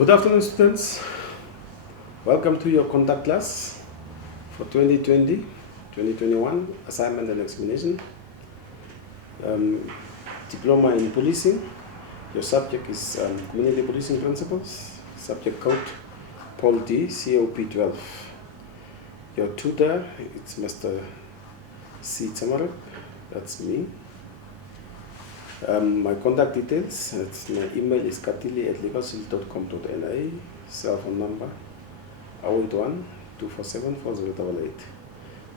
Good afternoon, students. Welcome to your conduct class for 2020-2021 assignment and examination. Diploma in Policing. Your subject is Community Policing Principles. Subject code Paul D, COP12. Your tutor, it's Mr. C. Tamarek. That's me. My contact details, my email is katili@legalsil.com.na, cell phone number 081-247-4088.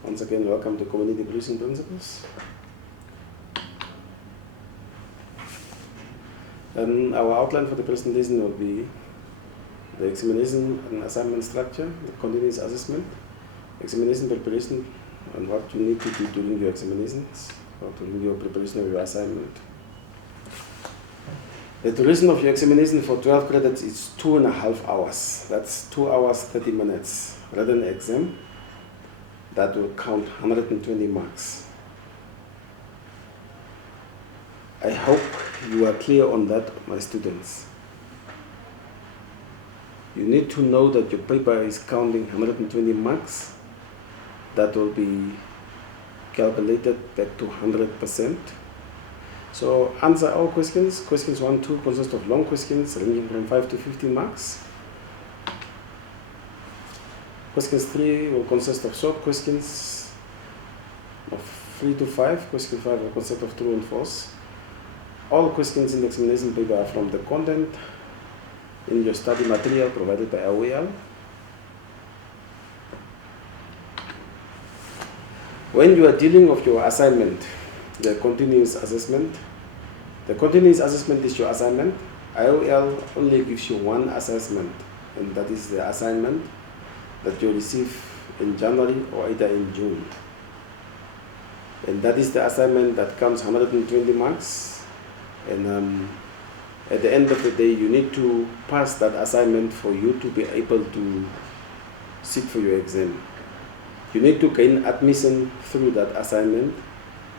Once again, welcome to Community Policing Principles. Our outline for the presentation will be the examination and assignment structure, the continuous assessment, examination preparation, and what you need to do during your examinations or during your preparation of your assignment. The duration of your examination for 12 credits is 2.5 hours. That's 2 hours, 30 minutes. Written exam, that will count 120 marks. I hope you are clear on that, my students. You need to know that your paper is counting 120 marks. That will be calculated back to 100%. So answer all questions. Questions 1, 2 consist of long questions ranging from 5 to 15 marks. Questions 3 will consist of short questions of 3 to 5. Question 5 will consist of true and false. All questions in the examination paper are from the content in your study material provided by OEL. When you are dealing with your assignment, the continuous assessment. The continuous assessment is your assignment. IOL only gives you one assessment, and that is the assignment that you receive in January or either in June. And that is the assignment that counts 120 marks. And at the end of the day, you need to pass that assignment for you to be able to sit for your exam. You need to gain admission through that assignment.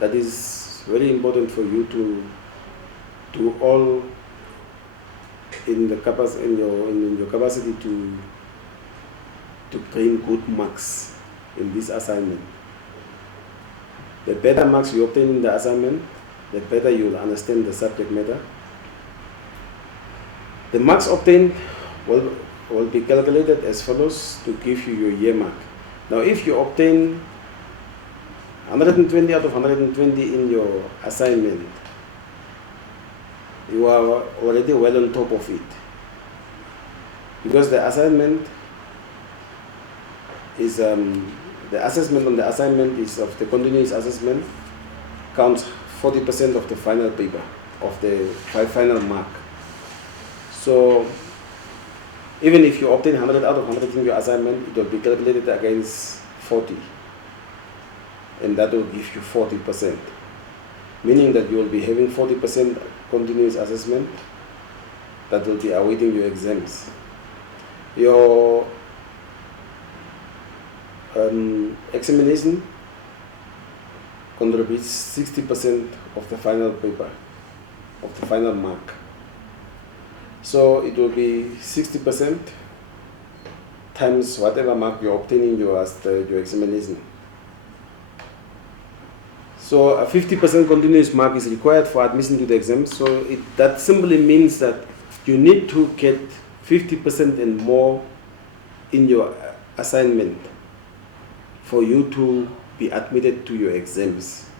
That is very important for you to do all in your capacity to gain good marks in this assignment. The better marks you obtain in the assignment, the better you will understand the subject matter. The marks obtained will be calculated as follows to give you your year mark. Now, if you obtain 120 out of 120 in your assignment, you are already well on top of it. Because the assignment is, the assessment on the assignment is of the continuous assessment, counts 40% of the final paper, of the final mark. So, even if you obtain 100 out of 100 in your assignment, it will be calculated against 40. And that will give you 40%, meaning that you will be having 40% continuous assessment that will be awaiting your exams. Your examination contributes 60% of the final paper, of the final mark. So it will be 60% times whatever mark you obtain in your examination. So a 50% continuous mark is required for admission to the exam. So that simply means that you need to get 50% and more in your assignment for you to be admitted to your exams.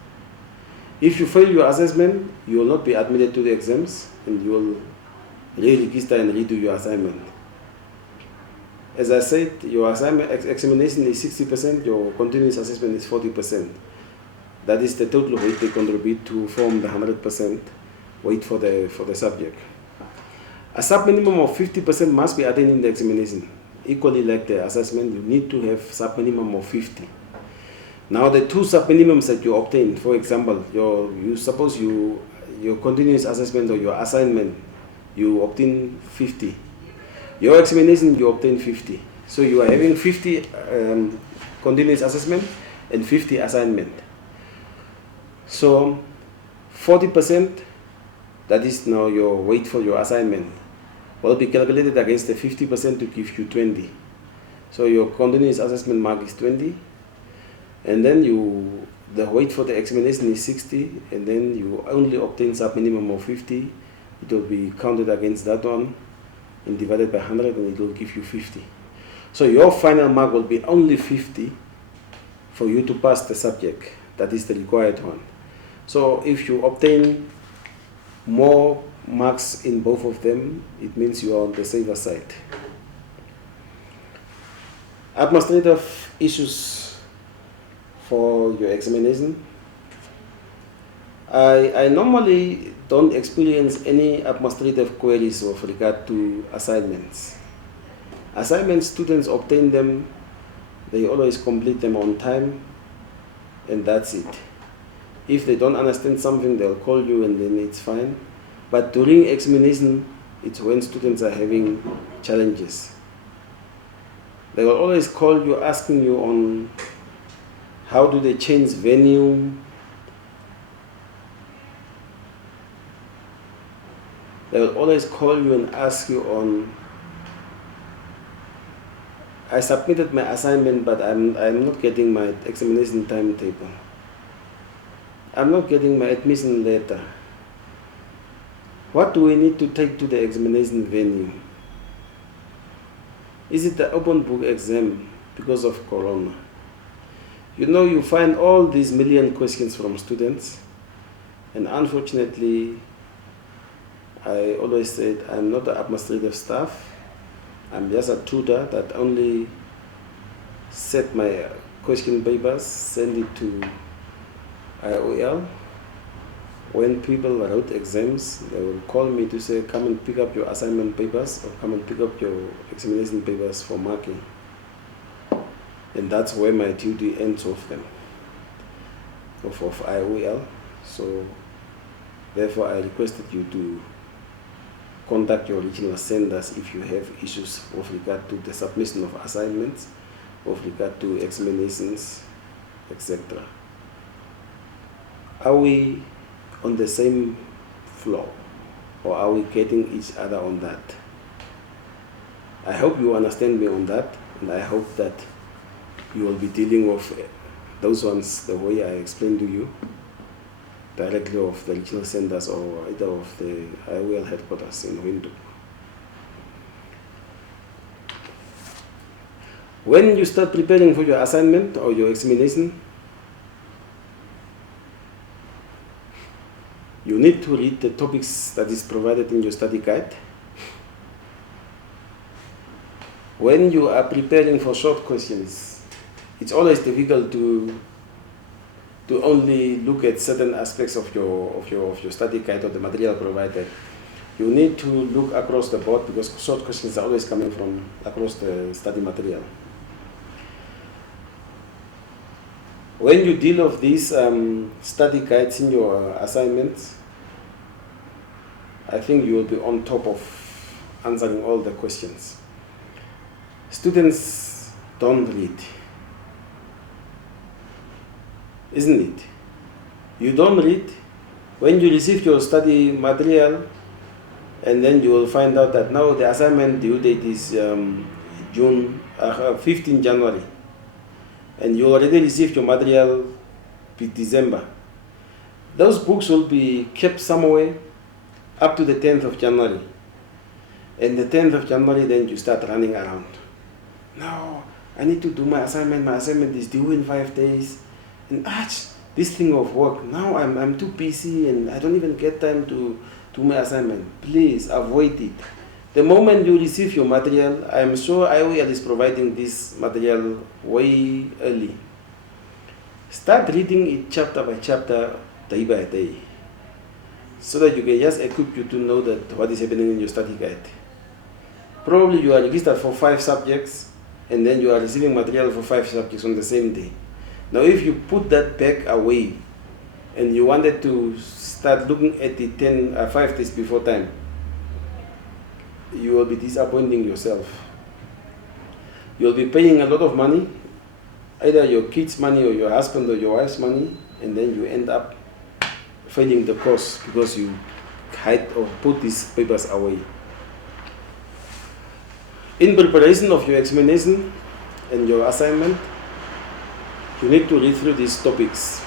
If you fail your assessment, you will not be admitted to the exams and you will re-register and redo your assignment. As I said, your assignment examination is 60%, your continuous assessment is 40%. That is the total weight they contribute to form the 100% weight for the subject. A sub-minimum of 50% must be attained in the examination. Equally like the assessment, you need to have sub-minimum of 50. Now the two sub-minimums that you obtain, for example, suppose your continuous assessment or your assignment, you obtain 50. Your examination, you obtain 50. So you are having 50 continuous assessment and 50 assignment. So 40%, that is now your weight for your assignment, will be calculated against the 50% to give you 20. So your continuous assessment mark is 20, and then the weight for the examination is 60, and then you only obtain sub minimum of 50. It will be counted against that one and divided by 100, and it will give you 50. So your final mark will be only 50 for you to pass the subject. That is the required one. So if you obtain more marks in both of them, it means you are on the safer side. Administrative issues for your examination. I normally don't experience any administrative queries with regard to assignments. Assignments, students obtain them, they always complete them on time, and that's it. If they don't understand something, they'll call you and then it's fine. But during examination, it's when students are having challenges. They will always call you asking you on how do they change venue, they will always call you and ask you on, I submitted my assignment, but I'm not getting my examination timetable. I'm not getting my admission letter. What do we need to take to the examination venue? Is it the open book exam because of Corona? You know, you find all these million questions from students, and unfortunately, I always said I'm not the administrative staff. I'm just a tutor that only set my question papers, send it to IOL. When people wrote exams, they will call me to say, come and pick up your assignment papers or come and pick up your examination papers for marking. And that's where my duty ends of them, of IOL. So therefore I requested you to contact your regional senders if you have issues with regard to the submission of assignments, with regard to examinations, etc. Are we on the same floor, or are we getting each other on that? I hope you understand me on that, and I hope that you will be dealing with those ones the way I explained to you, directly of the regional centers or either of the IOL headquarters in Windhoek. When you start preparing for your assignment or your examination, you need to read the topics that is provided in your study guide. When you are preparing for short questions, it's always difficult to only look at certain aspects of your study guide or the material provided. You need to look across the board because short questions are always coming from across the study material. When you deal with these study guides in your assignments, I think you will be on top of answering all the questions. Students don't read, isn't it? You don't read. When you receive your study material, and then you will find out that now the assignment due date is 15 January, and you already received your material in December. Those books will be kept somewhere up to the 10th of January. And the 10th of January, then you start running around. No, I need to do my assignment. My assignment is due in 5 days. And this thing of work, now I'm too busy and I don't even get time to do my assignment. Please avoid it. The moment you receive your material, I'm sure IOL is providing this material way early. Start reading it chapter by chapter, day by day, so that you can just equip you to know that what is happening in your study guide. Probably you are registered for 5 subjects and then you are receiving material for 5 subjects on the same day. Now if you put that back away and you wanted to start looking at the 5 days before time, you will be disappointing yourself. You'll be paying a lot of money, either your kids' money or your husband or your wife's money, and then you end up failing the course because you hide or put these papers away. In preparation of your examination and your assignment, you need to read through these topics.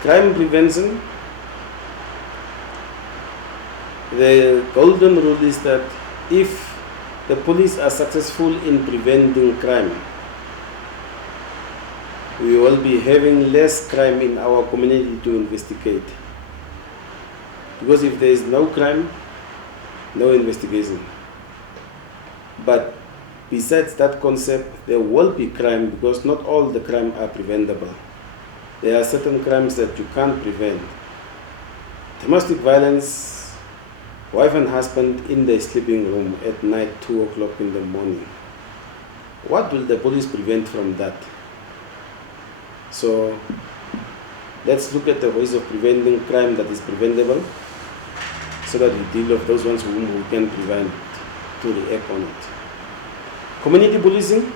Crime prevention. The golden rule is that if the police are successful in preventing crime, we will be having less crime in our community to investigate. Because if there is no crime, no investigation. But besides that concept, there will be crime because not all the crime are preventable. There are certain crimes that you can't prevent. Domestic violence, wife and husband in the sleeping room at night, 2 o'clock in the morning. What will the police prevent from that? So let's look at the ways of preventing crime that is preventable so that we deal with those ones whom we can prevent to react on it. Community policing,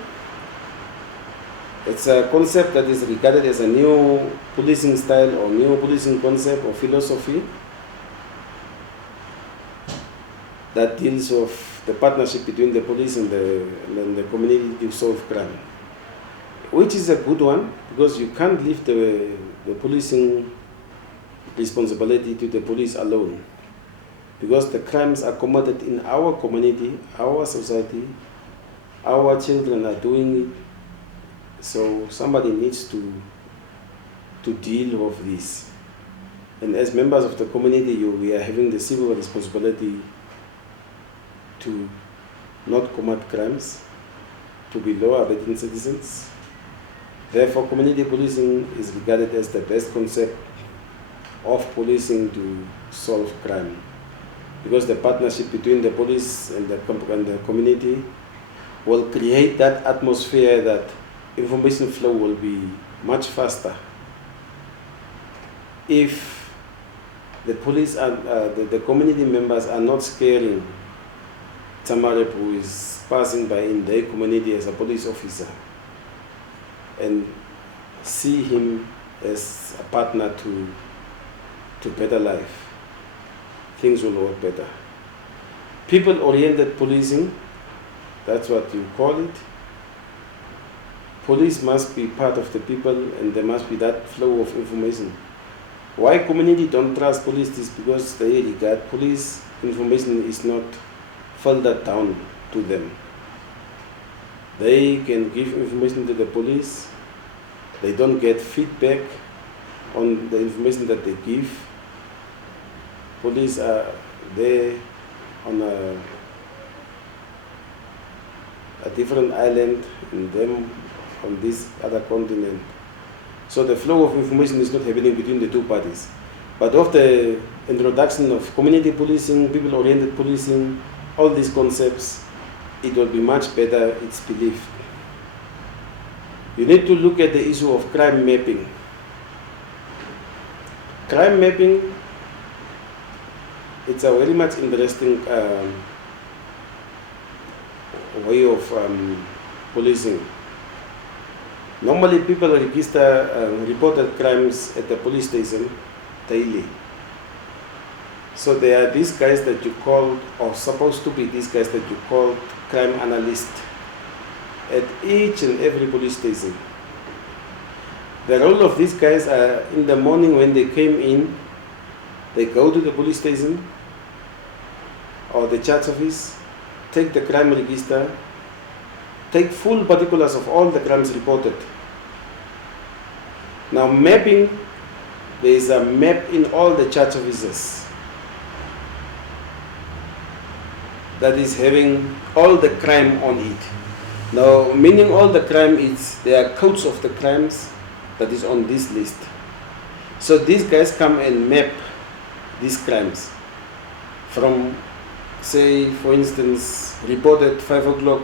it's a concept that is regarded as a new policing style or new policing concept or philosophy that deals with the partnership between the police and the community to solve crime, which is a good one because you can't leave the policing responsibility to the police alone, because the crimes are committed in our community, our society, our children are doing it, so somebody needs to deal with this. And as members of the community, we are having the civil responsibility to not commit crimes, to be law-abiding citizens. Therefore, community policing is regarded as the best concept of policing to solve crime, because the partnership between the police and the community will create that atmosphere that information flow will be much faster. If the police and the community members are not scaring Tamarep who is passing by in their community as a police officer and see him as a partner to better life, things will work better. People-oriented policing, that's what you call it. Police must be part of the people and there must be that flow of information. Why community don't trust police is because they regard police information is not filtered down to them. They can give information to the police. They don't get feedback on the information that they give. Police are there on a different island and them on this other continent. So the flow of information is not happening between the two parties. But of the introduction of community policing, people-oriented policing, all these concepts, it will be much better, it's believed. You need to look at the issue of crime mapping. Crime mapping, it's a very much interesting way of policing. Normally people register reported crimes at the police station daily. So there are these guys that you call, or supposed to be these guys that you call crime analysts at each and every police station. The role of these guys are in the morning when they came in, they go to the police station or the church office, take the crime register, take full particulars of all the crimes reported. Now mapping, there is a map in all the church offices that is having all the crime on it. Now, meaning all the crime is, there are codes of the crimes that is on this list. So these guys come and map these crimes from, say, for instance, reported 5 o'clock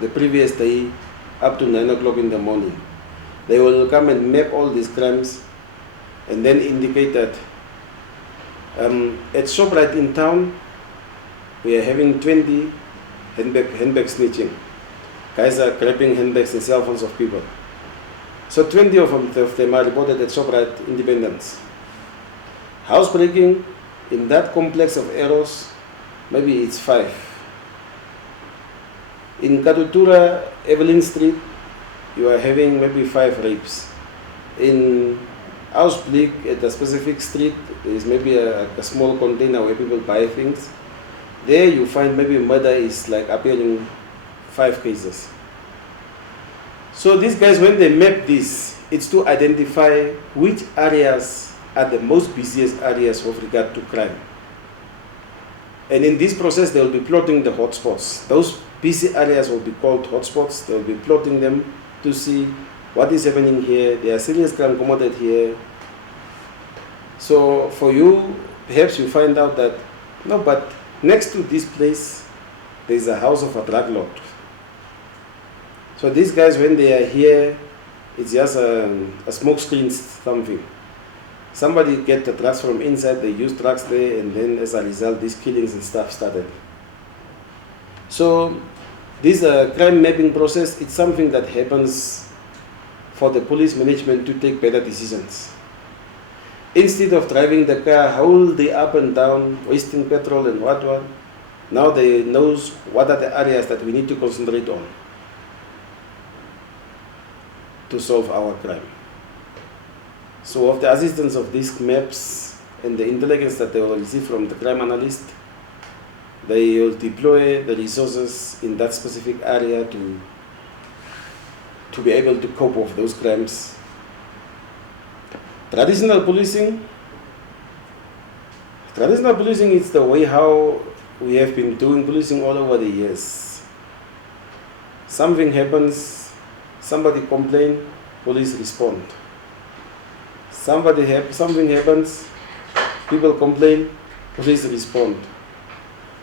the previous day up to 9 o'clock in the morning. They will come and map all these crimes and then indicate that at ShopRite in town, we are having 20 handbag snitching. Guys are grabbing handbags and cell phones of people. So 20 of them are reported at ShopRite Independence. Housebreaking, in that complex of errors, maybe it's 5. In Katutura, Evelyn Street, you are having maybe 5 rapes. In Ausblick, at a specific street, there is maybe a small container where people buy things. There you find maybe murder is like appearing 5 cases. So these guys, when they map this, it's to identify which areas are the most busiest areas with regard to crime. And in this process, they will be plotting the hotspots. Those busy areas will be called hotspots. They will be plotting them to see what is happening here. There are serious crime committed here. So for you, perhaps you find out that, no, but next to this place, there is a house of a drug lord. So these guys, when they are here, it's just a smoke screen something. Somebody get the drugs from inside, they use drugs there, and then as a result, these killings and stuff started. So this crime mapping process, it's something that happens for the police management to take better decisions. Instead of driving the car whole day up and down, wasting petrol and what, now they knows what are the areas that we need to concentrate on to solve our crime. So with the assistance of these maps and the intelligence that they will receive from the crime analyst, they will deploy the resources in that specific area to be able to cope with those crimes. Traditional policing is the way how we have been doing policing all over the years. Something happens, somebody complains, police respond. Something happens, people complain, police respond.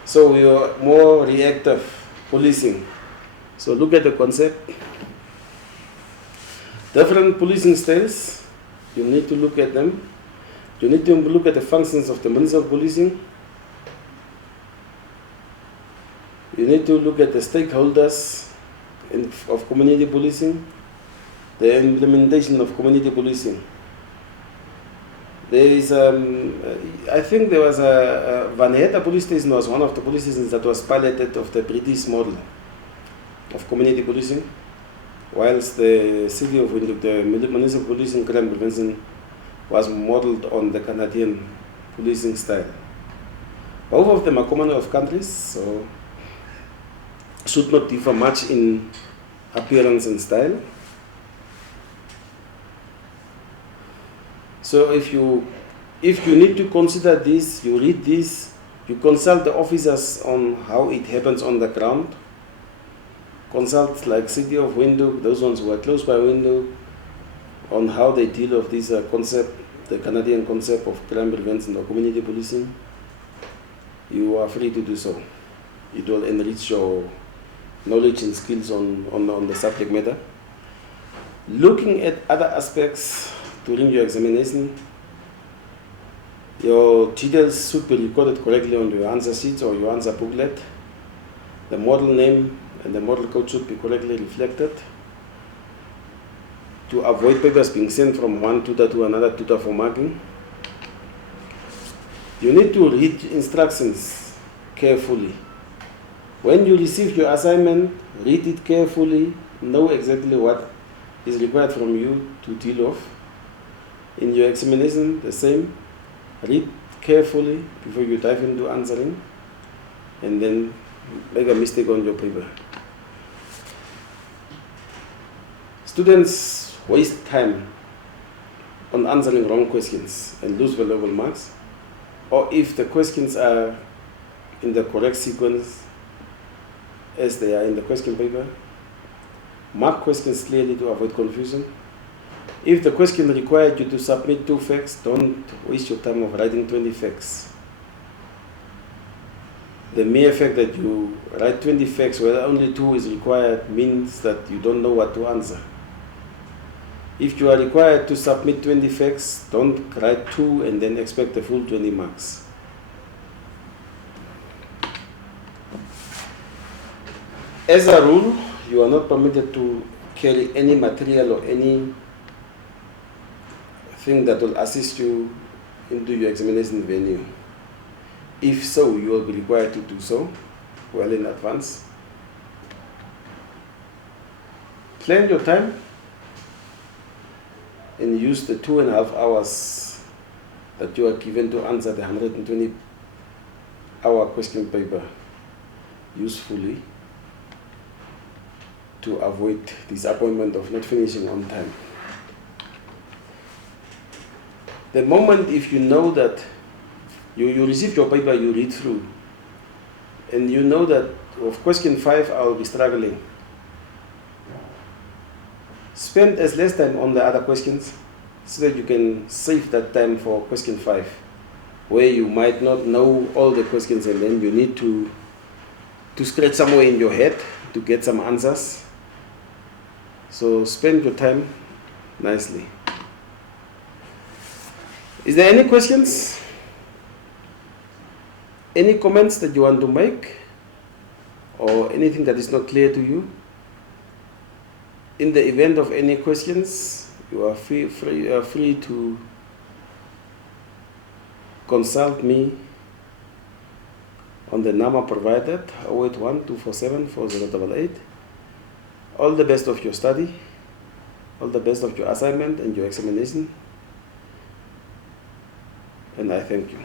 So we are more reactive policing. So look at the concept. Different policing styles, you need to look at them. You need to look at the functions of the municipal policing. You need to look at the stakeholders of community policing, the implementation of community policing. There is, I think there was Van Heta police station was one of the police stations that was piloted of the British model of community policing, whilst the city of Windhoek, the municipal policing crime prevention, was modeled on the Canadian policing style. Both of them are Commonwealth countries, so should not differ much in appearance and style. So if you need to consider this, you read this, you consult the officers on how it happens on the ground. Consult like City of Windhoek, those ones who are close by Windhoek, on how they deal with this concept, the Canadian concept of crime prevention or community policing. You are free to do so. It will enrich your knowledge and skills on the subject matter. Looking at other aspects during your examination, your details should be recorded correctly on your answer sheets or your answer booklet. The model name and the model code should be correctly reflected to avoid papers being sent from one tutor to another tutor for marking. You need to read instructions carefully. When you receive your assignment, read it carefully, know exactly what is required from you to deal with. In your examination, the same. Read carefully before you dive into answering, and then make a mistake on your paper. Students waste time on answering wrong questions and lose valuable marks, or if the questions are in the correct sequence as they are in the question paper, mark questions clearly to avoid confusion. If the question required you to submit 2 facts, don't waste your time of writing 20 facts. The mere fact that you write 20 facts where only 2 is required means that you don't know what to answer. If you are required to submit 20 facts, don't write 2 and then expect the full 20 marks. As a rule, you are not permitted to carry any material or any thing that will assist you into your examination venue. If so, you will be required to do so well in advance. Plan your time and use the 2.5 hours that you are given to answer the 120-hour question paper usefully to avoid disappointment of not finishing on time. The moment if you know that you receive your paper, you read through, and you know that of question 5 I will be struggling, spend as less time on the other questions so that you can save that time for question 5, where you might not know all the questions and then you need to scratch somewhere in your head to get some answers. So spend your time nicely. Is there any questions? Any comments that you want to make? Or anything that is not clear to you? In the event of any questions, you are free to consult me on the number provided, 081-247-4088. All the best of your study, all the best of your assignment and your examination, and I thank you.